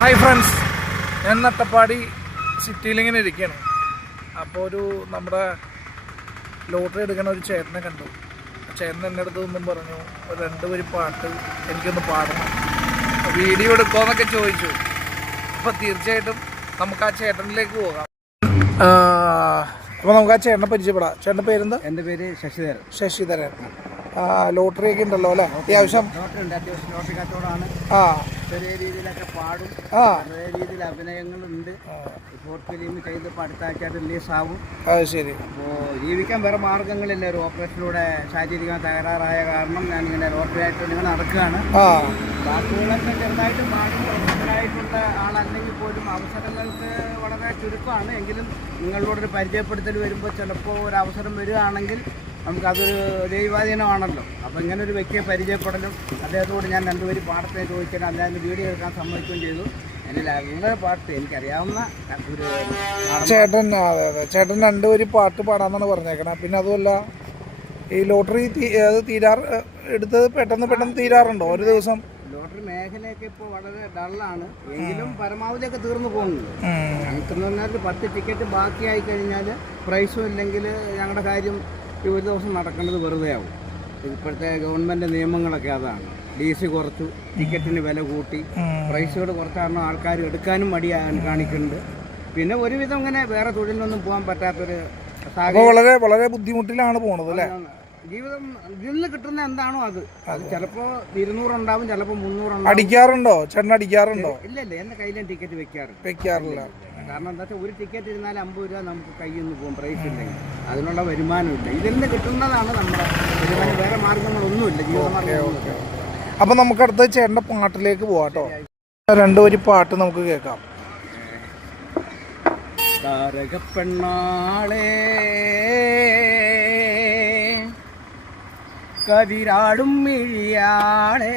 Hi friends ഞാൻ നട്ടപ്പാടി സിറ്റിയിൽ ഇങ്ങനെ ഇരിക്കുകയാണ് അപ്പോൾ ഒരു നമ്മുടെ ലോട്ടറി എടുക്കണ ഒരു ചേട്ടനെ കണ്ടു. ചേട്ടൻ എന്റെ അടുത്ത് നിന്നും പറഞ്ഞു രണ്ട് വരി പാട്ട് എനിക്കൊന്ന് പാടണം. വീഡിയോ എടുക്കുമോന്നൊക്കെ ചോദിച്ചു. അപ്പോൾ തീർച്ചയായിട്ടും നമുക്ക് ആ ചേട്ടനിലേക്ക് പോകാം. അപ്പോൾ നമുക്ക് ആ ചേട്ടനെ പരിചയപ്പെടാം. ചേട്ടന്റെ പേരെന്താ? എന്റെ പേര് ശശിധരൻ. ശശിധരൻ. ലോട്ടറിയൊക്കെ ലോട്ടറി ഒക്കെ ഉണ്ടല്ലോ അല്ലേ? അത്യാവശ്യം ആ ചെറിയ രീതിയിലൊക്കെ പാടും. ചെറിയ രീതിയിൽ അഭിനയങ്ങളുണ്ട്. ഷോർട്ട് ഫിലിം ചെയ്ത് ഇപ്പോൾ അടുത്ത ആഴ്ച റിലീസാവും. അത് ശരി. അപ്പോൾ ജീവിക്കാൻ വേറെ മാർഗങ്ങളില്ല ഒരു ഓപ്പറേഷനിലൂടെ ശാരീരികമായി തകരാറായ കാരണം ഞാൻ ഇങ്ങനെ ആയിട്ട് ഇങ്ങനെ നടക്കുകയാണ്. ആ. ബാക്കികളൊക്കെ ചെറുതായിട്ട് പാടും. പ്രൊഫഷണലായിട്ടുള്ള ആളല്ലെങ്കിൽ പോലും അവസരങ്ങൾക്ക് വളരെ ചുരുക്കമാണ്. എങ്കിലും നിങ്ങളോടൊരു പരിചയപ്പെടുത്തൽ വരുമ്പോൾ ചിലപ്പോൾ ഒരു അവസരം വരികയാണെങ്കിൽ നമുക്കതൊരു ദൈവാധീനമാണല്ലോ. അപ്പോൾ ഇങ്ങനെ ഒരു വ്യക്തിയെ പരിചയപ്പെടലും അദ്ദേഹത്തോട് ഞാൻ രണ്ടുപേരും പാടത്തെ ചോദിച്ചാൽ അദ്ദേഹം വീഡിയോ എടുക്കാൻ സമ്മതിക്കുകയും ചെയ്തു. എന്റെ പാട്ട്? എനിക്കറിയാവുന്ന ഒരു ചേട്ടൻ അതെ അതെ. ചേട്ടൻ രണ്ടുപേര് പാട്ട് പാടാമെന്നാണ് പറഞ്ഞേക്കണേ. പിന്നെ അതുമല്ല ഈ ലോട്ടറി അത് തീരാറ് എടുത്തത് പെട്ടെന്ന് പെട്ടെന്ന് തീരാറുണ്ടോ? ഒരു ദിവസം? ലോട്ടറി മേഖലയൊക്കെ ഇപ്പോൾ വളരെ ഡള്ളാണ്. എങ്കിലും പരമാവധിയൊക്കെ തീർന്നു പോകുന്നുണ്ട്. ഞങ്ങൾക്ക് ഞങ്ങൾക്കെന്ന് പറഞ്ഞാൽ പത്ത് ടിക്കറ്റ് ബാക്കിയായി കഴിഞ്ഞാൽ പ്രൈസും ഇല്ലെങ്കിൽ ഞങ്ങളുടെ കാര്യം ഈ ഒരു ദിവസം നടക്കേണ്ടത് വെറുതെ ആവും. ഇപ്പോഴത്തെ ഗവൺമെന്റ് നിയമങ്ങളൊക്കെ അതാണ്. ഡി സി കുറച്ചു ടിക്കറ്റിന് വില കൂട്ടി. പ്രൈസുകൾ കുറച്ചാണോ ആൾക്കാർ എടുക്കാനും മടി കാണിക്കുന്നുണ്ട്. പിന്നെ ഒരുവിധം ഇങ്ങനെ വേറെ തൊഴിലിനൊന്നും പോകാൻ പറ്റാത്തൊരു വളരെ വളരെ ബുദ്ധിമുട്ടിലാണ് പോണത് അല്ലേ? ജീവിതം ഇതിൽ നിന്ന് കിട്ടുന്ന എന്താണോ അത്. അത് ചിലപ്പോ ഇരുന്നൂറുണ്ടാവും ചിലപ്പോ മുന്നൂറുണ്ടാവും. അടിക്കാറുണ്ടോ? ചേട്ടൻ അടിക്കാറുണ്ടോ? ഇല്ല ഇല്ല എന്റെ കയ്യിലും ടിക്കറ്റ് വെക്കാറുണ്ട് വെക്കാറില്ല. കാരണം എന്താ വെച്ചാൽ ഒരു ടിക്കറ്റ് ഇരുന്നാൽ അമ്പത് രൂപ നമുക്ക് കയ്യിൽ നിന്ന് പോകും പ്രൈസ് ഇല്ലെങ്കിൽ. അതിനുള്ള വരുമാനമില്ല ഇതിൽ നിന്ന് കിട്ടുന്നതാണ് നമ്മുടെ വരുമാനം. വേറെ മാർഗങ്ങളൊന്നുമില്ല ജീവിതമാർഗങ്ങളൊന്നുമില്ല അപ്പൊ നമുക്ക് അടുത്ത ചേട്ടന്റെ പാട്ടിലേക്ക് പോവാട്ടോ ഒരു പാട്ട് നമുക്ക് കേൾക്കാം. താരകപ്പെണ്ണാളെ. കതിരാടും മിഴിയാളെ.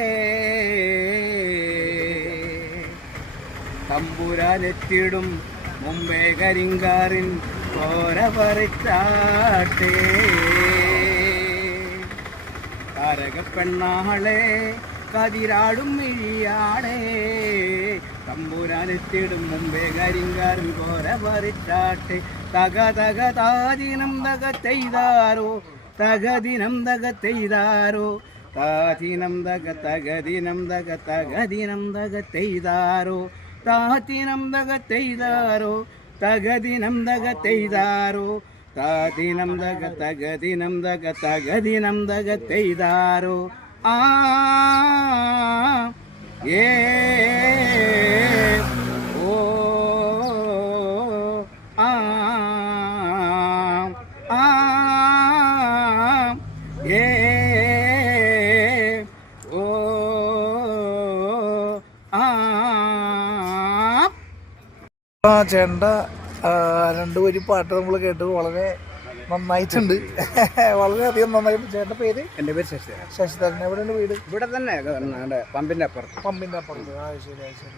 തമ്പുരാനെത്തിടും മുമ്പേ കരിങ്കാറിൻ കോര പറിച്ചാട്ടേ. താരകപ്പെണ്ണാളെ കതിരാടും മിഴിയാടേ തമ്പുരാനെത്തിടും മുമ്പേ കരിങ്കാറിൻ കോര പറിച്ചാട്ടെ. തക തക താദിനം തക ചെയ്താരോ തകദിനം തക ചെയ്താരോ താതിനം തക തകദിനം തക തകദിനം തക ചെയ്താരോ താതിനം തക ചെയ്താരോ തകദിനം തക ചെയ്താരോ താതിനം തക തകദിനം തക തകദിനം തക ചെയ്താരോ ആ ഏ ഓ ആ. ആ രണ്ട് രണ്ടുപേരും പാട്ട് നമ്മൾ കേട്ടത് വളരെ നന്നായിട്ടുണ്ട്. വളരെയധികം നന്നായിട്ട് ചേട്ടന്റെ പേര്? എന്റെ പേര് ശശിധരൻ. ശശിധരൻ. എവിടെയാണ് വീട്? ഇവിടെ തന്നെ പമ്പിന്റെ പമ്പിന്റെ അപ്പുറത്ത്. പമ്പിന്റെ അപ്പുറത്ത്. ആ ശരി ആ ശരി.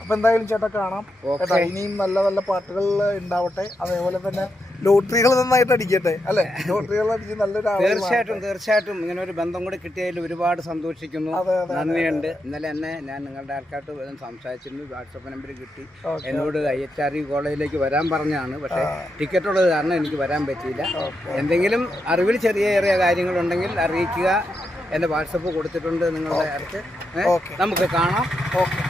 അപ്പൊ എന്തായാലും ചേട്ടാ കാണാം. കേട്ടോ ഇനിയും നല്ല നല്ല പാട്ടുകൾ ഉണ്ടാവട്ടെ. അതേപോലെ തന്നെ ലോട്ടറികൾ നന്നായിട്ട് അടിക്കട്ടെ അല്ലെ? ലോട്ടറികൾ അടിച്ച് നല്ലൊരു തീർച്ചയായിട്ടും തീർച്ചയായിട്ടും ഇങ്ങനെ ഒരു ബന്ധം കൂടി കിട്ടിയതിൽ ഒരുപാട് സന്തോഷിക്കുന്നു. നന്ദിയുണ്ട്. ഇന്നലെ തന്നെ ഞാൻ നിങ്ങളുടെ വന്ന് സംസാരിച്ചിരുന്നു. വാട്സപ്പ് നമ്പർ കിട്ടി. എന്നോട് ഐ എച്ച് ആർ ഇ കോളേജിലേക്ക് വരാൻ പറഞ്ഞാണ്. പക്ഷേ ടിക്കറ്റ് ഉള്ളത് കാരണം എനിക്ക് വരാൻ പറ്റിയില്ല. എന്തെങ്കിലും അറിവിൽ ചെറിയ ചെറിയ കാര്യങ്ങളുണ്ടെങ്കിൽ അറിയിക്കുക. എന്റെ വാട്സപ്പ് കൊടുത്തിട്ടുണ്ട് നിങ്ങളുടെ അടുത്ത്? നമുക്ക് കാണാം. ഓക്കെ.